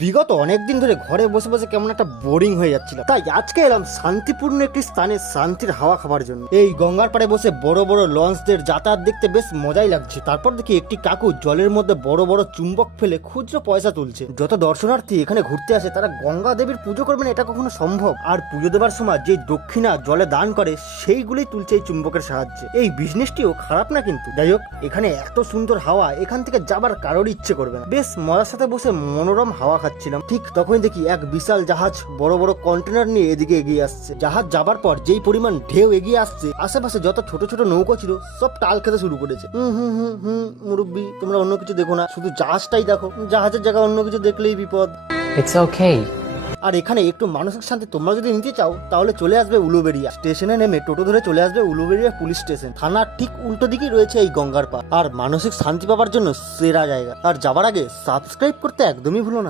বিগত অনেকদিন ধরে ঘরে বসে বসে কেমন একটা বোরিং হয়ে যাচ্ছিল, তাই আজকে এলাম শান্তিপূর্ণ একটি স্থানে শান্তির হাওয়া খাবার জন্য। এই গঙ্গার পাড়ে বসে বড় বড় লঞ্চদের যাতায়াত দেখতে বেশ মজাই লাগছে। তারপর দেখি একটি কাকু জলের মধ্যে বড় বড় চুম্বক ফেলে খুচরো পয়সা তুলছে। যত দর্শনার্থী এখানে ঘুরতে আসে তারা গঙ্গা দেবীর পুজো করবেন, এটা কখনো সম্ভব? আর পুজো দেবার সময় যে দক্ষিণা জলে দান করে সেইগুলোই তুলছে এই চুম্বকের সাহায্যে। এই বিজনেসটিও খারাপ না, কিন্তু যাই হোক, এখানে এত সুন্দর হাওয়া, এখান থেকে যাবার কারোর ইচ্ছে করবে না। বেশ মজার সাথে বসে মনোরম হাওয়া খাচ্ছিলাম, ঠিক তখনই দেখি এক বিশাল জাহাজ বড় বড় কন্টেনার নিয়ে এদিকে এগিয়ে আসছে। জাহাজ যাবার পর যেই পরিমাণ ঢেউ এগিয়ে আসছে, আশেপাশে যত ছোট ছোট নৌকো ছিল সব টাল খেতে শুরু করেছে। মুরব্বি, তোমরা অন্য কিছু দেখো না, শুধু জাহাজটাই দেখো। জাহাজের জায়গায় অন্য কিছু দেখলেই বিপদ। It's okay. আর এখানে একটু মানসিক শান্তি তোমরা যদি নিতে চাও তাহলে চলে আসবে উলুবেড়িয়া স্টেশনে নেমে টোটো ধরে চলে আসবে উলুবেড়িয়া পুলিশ স্টেশন। থানার ঠিক উল্টো দিকেই রয়েছে এই গঙ্গার পাড়, আর মানসিক শান্তি পাওয়ার জন্য সেরা জায়গা। আর যাবার আগে সাবস্ক্রাইব করতে একদমই ভুলো না।